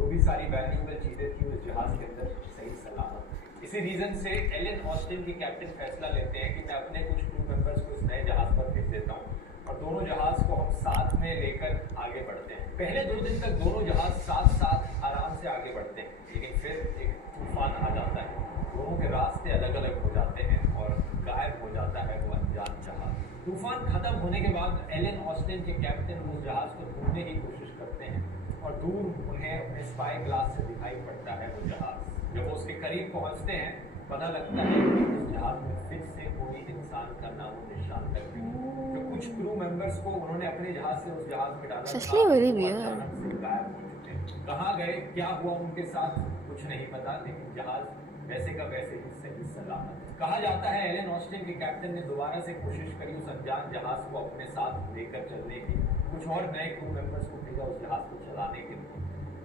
जो भी सारी वैल्यूएबल चीजें थी उस जहाज के अंदर सही सलामत। इसी रीजन से एलन ऑस्टिन के कैप्टन फैसला लेते हैं कि मैं अपने कुछ क्रू मेंबर्स को इस नए जहाज पर भेज देता हूँ और दोनों जहाज को हम साथ में लेकर आगे बढ़ते हैं। पहले 2 दिन तक दोनों जहाज साथ साथ आराम से आगे बढ़ते हैं, लेकिन फिर एक तूफान आ जाता है, दोनों के रास्ते अलग अलग हो जाते हैं और गायब हो जाता है वो अनजान जहाज। तूफान खत्म होने के बाद एलन ऑस्टिन के कैप्टन उस जहाज को ढूंढने की कोशिश करते हैं और दूर उन्हें अपने स्पाई ग्लास से दिखाई पड़ता है वो जहाज। जब वो उसके करीब पहुंचते हैं पता लगता है कि उस जहाज में फिर से कोई इंसान का नाम और निशान तक नहीं। जो कुछ क्रू मेंबर्स को उन्होंने अपने जहाज से उस जहाज में डाला था, अचानक से गायब हो चुके हैं। कहाँ गए, क्या हुआ उनके साथ, कुछ नहीं पता, लेकिन जहाज वैसे का वैसे ही सही सलामत। कहा जाता है एलन ऑस्टिन के कैप्टन ने दोबारा से कोशिश करी उस अनजान जहाज को अपने साथ लेकर चलने की, कुछ और नए क्रू मेंबर्स को भेजा उस जहाज को चलाने के लिए,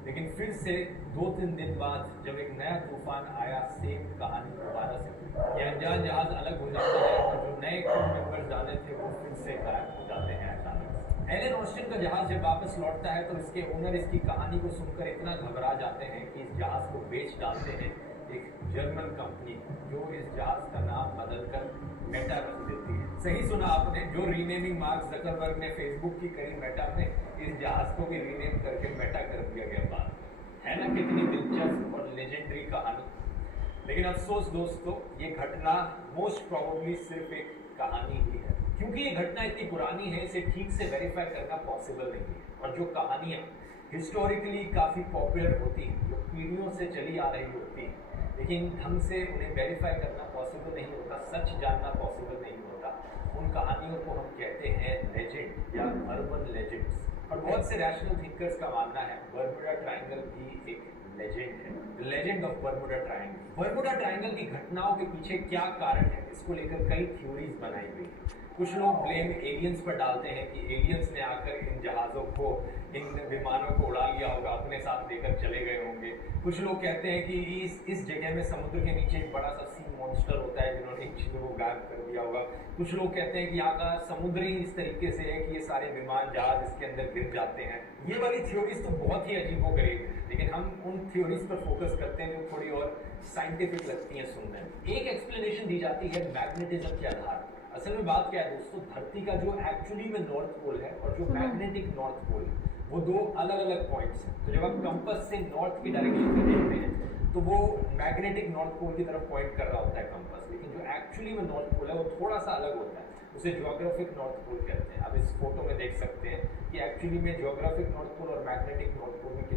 लेकिन फिर से 2-3 दिन बाद जब एक नया तूफान आया, सेम कहानी दोबारा से। ये अनजान जहाज अलग हो जाता है और जो नए क्रू मेंबर्स डाले थे वो फिर से गायब हो जाते हैं अचानक। एलन ऑस्टिन का जहाज जब वापस लौटता है तो इसके ओनर इसकी कहानी को सुनकर इतना घबरा जाते हैं कि इस जहाज को बेच डालते हैं एक जर्मन कंपनी, जो इस जहाज का नाम बदलकर मेटा रख देती है। सही सुना आपने, जो रीनेमिंग मार्क जकरबर्ग ने फेसबुक की करी मेटा में, इस जहाज को भी रीनेम करके मेटा कर दिया गया। बात है ना कितनी दिलचस्प और लेजेंडरी कहानी। लेकिन अफसोस दोस्तों, ये घटना मोस्ट प्रोबेबली सिर्फ एक कहानी ही है, क्योंकि ये घटना इतनी पुरानी है, इसे ठीक से वेरीफाई करना पॉसिबल नहीं है। और जो कहानियां हिस्टोरिकली काफी पॉपुलर होती हैं, जो पीढ़ियों से चली आ रही होती हैं, लेकिन ढंग से उन्हें वेरीफाई करना पॉसिबल नहीं होता, सच जानना पॉसिबल नहीं होता, उन कहानियों को हम कहते हैं लेजेंड या अर्बन लेजेंड्स। और बहुत से रैशनल थिंकर्स का मानना है बर्मुडा ट्रायंगल भी एक लेजेंड है, legend of Bermuda triangle. Bermuda triangle की घटनाओं के पीछे क्या कारण है, इसको लेकर कई थ्योरीज बनाई गई है। कुछ लोग ब्लेम एलियंस पर डालते हैं कि एलियंस ने आकर इन जहाज़ों को, इन विमानों को उड़ा लिया होगा, अपने साथ लेकर चले गए होंगे। कुछ लोग कहते हैं कि इस जगह में समुद्र के नीचे एक बड़ा सा सी मॉन्स्टर होता है जिन्होंने इन चीज़ों को गायब कर दिया होगा। कुछ लोग कहते हैं कि यहाँ का समुद्र ही इस तरीके से है कि ये सारे विमान जहाज इसके अंदर गिर जाते हैं। ये वाली थ्योरीज तो बहुत ही अजीबोगरीब है, लेकिन हम उन थ्योरीज पर फोकस करते हैं जो थोड़ी और साइंटिफिक लगती हैं सुनने में। एक एक्सप्लेनेशन दी जाती है मैग्नेटिज्म के आधार पर। असल में बात क्या है दोस्तों, धरती का जो एक्चुअली में नॉर्थ पोल है और जो मैग्नेटिक नॉर्थ पोल है, वो 2 अलग अलग पॉइंट्स हैं। तो जब आप कंपास से नॉर्थ की डायरेक्शन में देखते हैं तो वो मैग्नेटिक नॉर्थ पोल की तरफ पॉइंट कर रहा होता है कंपास, लेकिन जो एक्चुअली में नॉर्थ पोल है वो थोड़ा सा अलग होता है, उसे ज्योग्राफिक नॉर्थ पोल कहते हैं। आप इस फोटो में देख सकते हैं कि एक्चुअली में ज्योग्राफिक नॉर्थ पोल और मैग्नेटिक नॉर्थ पोल में